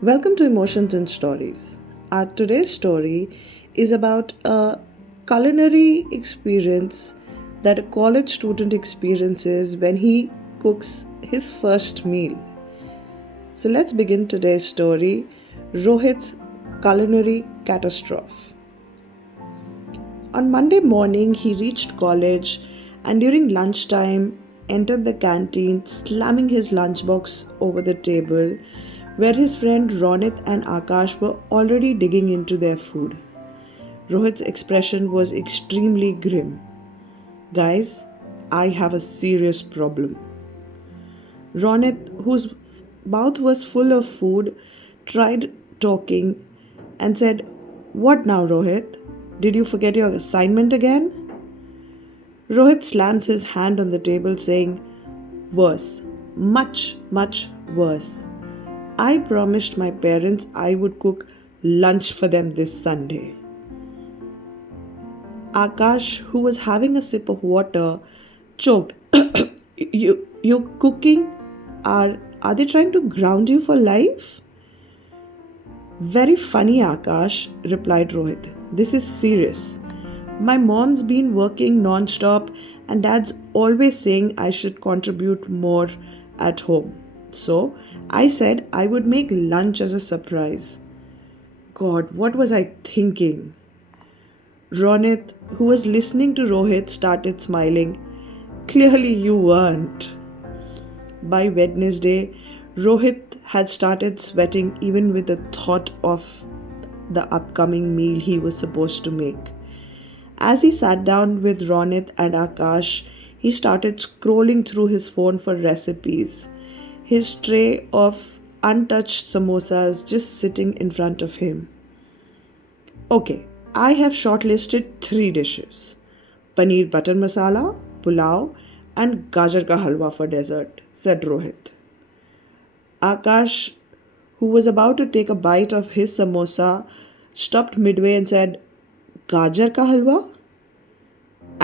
Welcome to Emotions and Stories. Our today's story is about a culinary experience that a college student experiences when he cooks his first meal. So let's begin today's story, Rohit's Culinary Catastrophe. On Monday morning, he reached college and during lunchtime entered the canteen, slamming his lunchbox over the table where his friend Ronit and Akash were already digging into their food. Rohit's expression was extremely grim. Guys, I have a serious problem. Ronit, whose mouth was full of food, tried talking and said, "What now, Rohit? Did you forget your assignment again?" Rohit slams his hand on the table, saying, "Worse, much worse. I promised my parents I would cook lunch for them this Sunday." Akash, who was having a sip of water, choked. You cooking? Are they trying to ground you for life? Very funny, Akash, replied Rohit. This is serious. My mom's been working non-stop and dad's always saying I should contribute more at home. So I said I would make lunch as a surprise. God, what was I thinking? Ronit, who was listening to Rohit, started smiling. Clearly you weren't. By Wednesday, Rohit had started sweating even with the thought of the upcoming meal he was supposed to make. As he sat down with Ronit and Akash, he started scrolling through his phone for recipes, his tray of untouched samosas just sitting in front of him. Okay, I have shortlisted 3 dishes: paneer butter masala, pulao, and gajar ka halwa for dessert, said Rohit. Akash, who was about to take a bite of his samosa, stopped midway and said, Gajar ka halwa?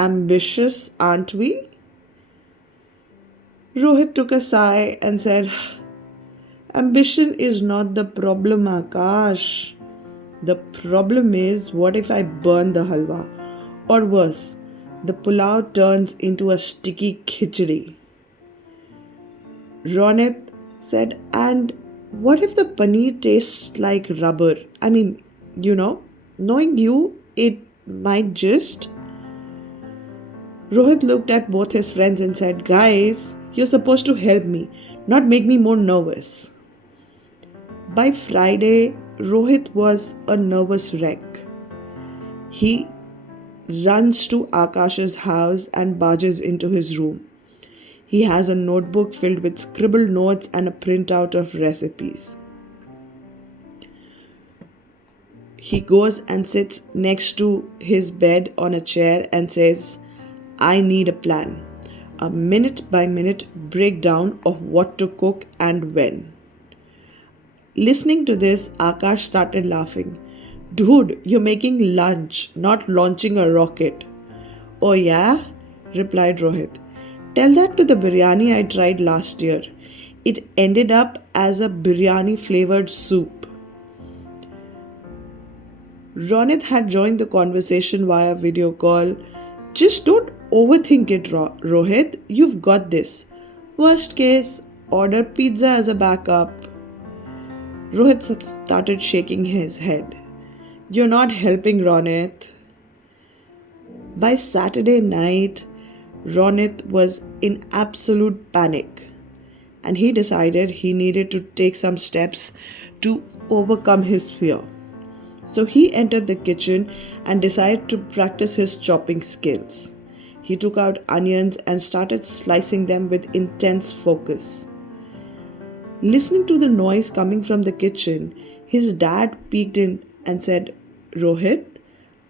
Ambitious, aren't we? Rohit took a sigh and said, Ambition is not the problem, Akash. The problem is, what if I burn the halwa? Or worse, the pulao turns into a sticky khichdi. Ronit said, and what if the paneer tastes like rubber? Knowing you, it might just. Rohit looked at both his friends and said, Guys, you're supposed to help me, not make me more nervous. By Friday, Rohit was a nervous wreck. He runs to Akash's house and barges into his room. He has a notebook filled with scribbled notes and a printout of recipes. He goes and sits next to his bed on a chair and says, I need a plan. A minute by minute breakdown of what to cook and when. Listening to this, Akash started laughing. Dude, you're making lunch, not launching a rocket. Oh yeah? Replied Rohit. Tell that to the biryani I tried last year. It ended up as a biryani flavored soup. Ronit had joined the conversation via video call. Just don't overthink it, Rohit. You've got this. Worst case, order pizza as a backup. Rohit started shaking his head. You're not helping, Ronit. By Saturday night, Ronit was in absolute panic and he decided he needed to take some steps to overcome his fear. So he entered the kitchen and decided to practice his chopping skills. He took out onions and started slicing them with intense focus. Listening to the noise coming from the kitchen, his dad peeked in and said, Rohit,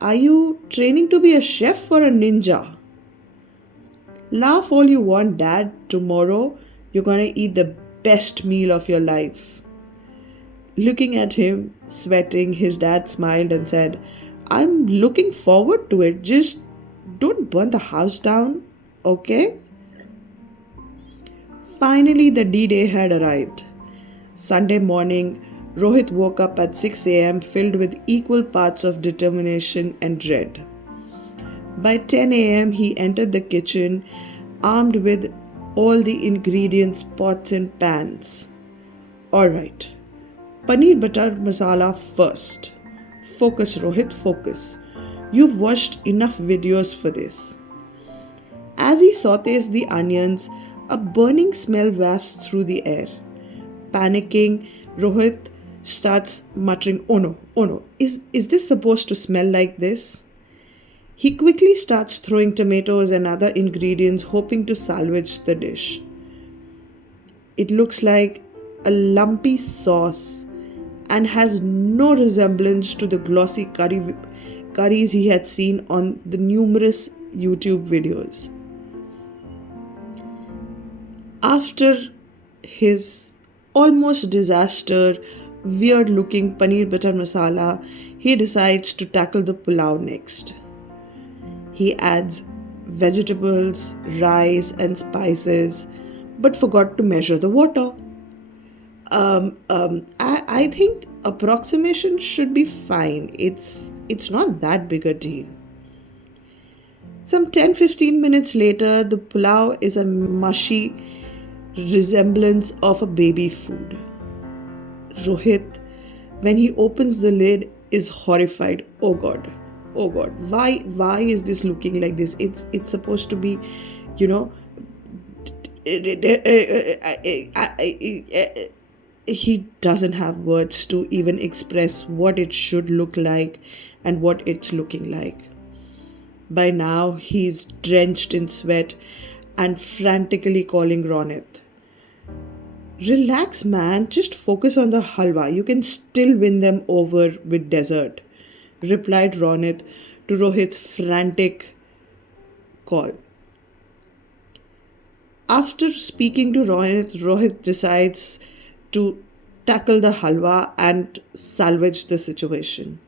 are you training to be a chef or a ninja? Laugh all you want, Dad. Tomorrow, you're gonna eat the best meal of your life. Looking at him, sweating, his dad smiled and said, I'm looking forward to it. Just don't burn the house down, okay? Finally, the D-Day had arrived. Sunday morning, Rohit woke up at 6 a.m. filled with equal parts of determination and dread. By 10 a.m., he entered the kitchen armed with all the ingredients, pots, and pans. Alright, paneer butter masala first. Focus, Rohit, focus. You've watched enough videos for this. As he sautes the onions, a burning smell wafts through the air. Panicking, Rohit starts muttering, oh no, is this supposed to smell like this? He quickly starts throwing tomatoes and other ingredients, hoping to salvage the dish. It looks like a lumpy sauce and has no resemblance to the glossy curries he had seen on the numerous YouTube videos. After his almost disaster, weird looking paneer butter masala, he decides to tackle the pulao next. He adds vegetables, rice, and spices, but forgot to measure the water. I think approximation should be fine. It's not that big a deal. Some 10-15 minutes later, the pulao is a mushy resemblance of a baby food. Rohit, when he opens the lid, is horrified. Oh God, why is this looking like this? It's supposed to be, he doesn't have words to even express what it should look like and what it's looking like. By now, he's drenched in sweat and frantically calling Ronit. Relax, man. Just focus on the halwa. You can still win them over with dessert, replied Ronit to Rohit's frantic call. After speaking to Rohit decides to tackle the halwa and salvage the situation.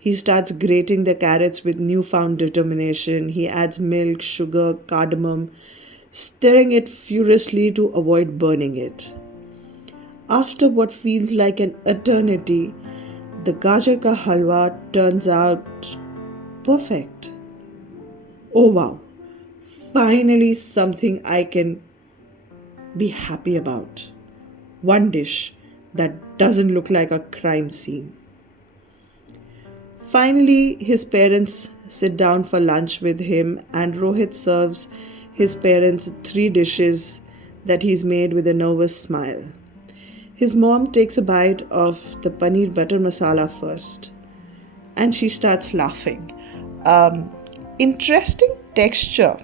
He starts grating the carrots with newfound determination. He adds milk, sugar, cardamom, stirring it furiously to avoid burning it. After what feels like an eternity, the gajar ka halwa turns out perfect. Oh wow, finally something I can be happy about. One dish that doesn't look like a crime scene. Finally, his parents sit down for lunch with him, and Rohit serves his parents 3 dishes that he's made with a nervous smile. His mom takes a bite of the paneer butter masala first, and she starts laughing. Interesting texture.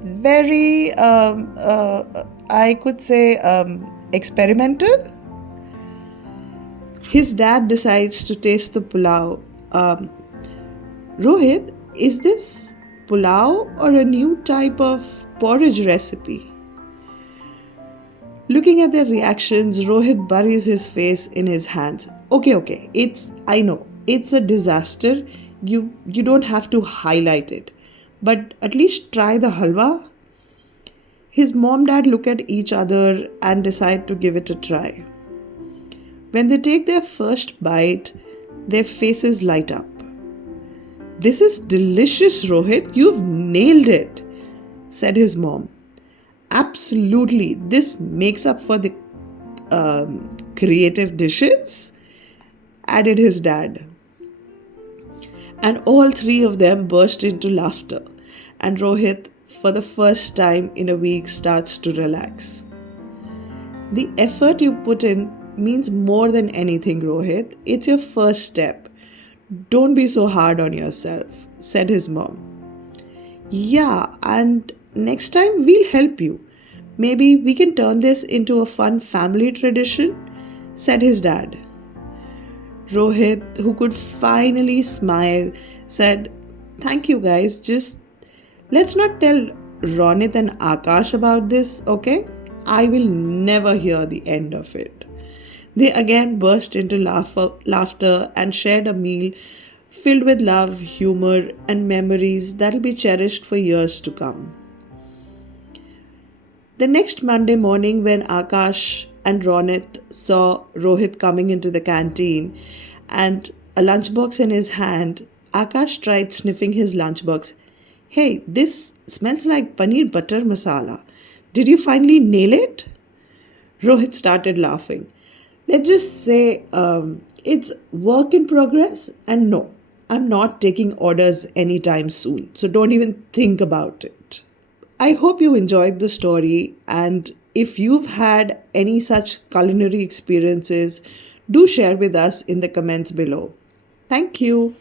Very, I could say, experimental. His dad decides to taste the pulao. Rohit, is this pulao or a new type of porridge recipe? Looking at their reactions, Rohit buries his face in his hands. Okay, I know, it's a disaster. You don't have to highlight it, but at least try the halwa. His mom-dad look at each other and decide to give it a try. When they take their first bite, their faces light up. This is delicious, Rohit. You've nailed it, said his mom. Absolutely, this makes up for the creative dishes, added his dad. And all 3 of them burst into laughter, and Rohit, for the first time in a week, starts to relax. The effort you put in means more than anything, Rohit. It's your first step. Don't be so hard on yourself, said his mom. Yeah, and next time we'll help you. Maybe we can turn this into a fun family tradition, said his dad. Rohit, who could finally smile, said, Thank you guys, just let's not tell Ronit and Akash about this, okay? I will never hear the end of it. They again burst into laughter and shared a meal filled with love, humor, and memories that'll be cherished for years to come. The next Monday morning, when Akash and Ronit saw Rohit coming into the canteen and a lunchbox in his hand, Akash tried sniffing his lunchbox. Hey, this smells like paneer butter masala. Did you finally nail it? Rohit started laughing. Let's just say it's work in progress, and no, I'm not taking orders anytime soon. So don't even think about it. I hope you enjoyed the story, and if you've had any such culinary experiences, do share with us in the comments below. Thank you.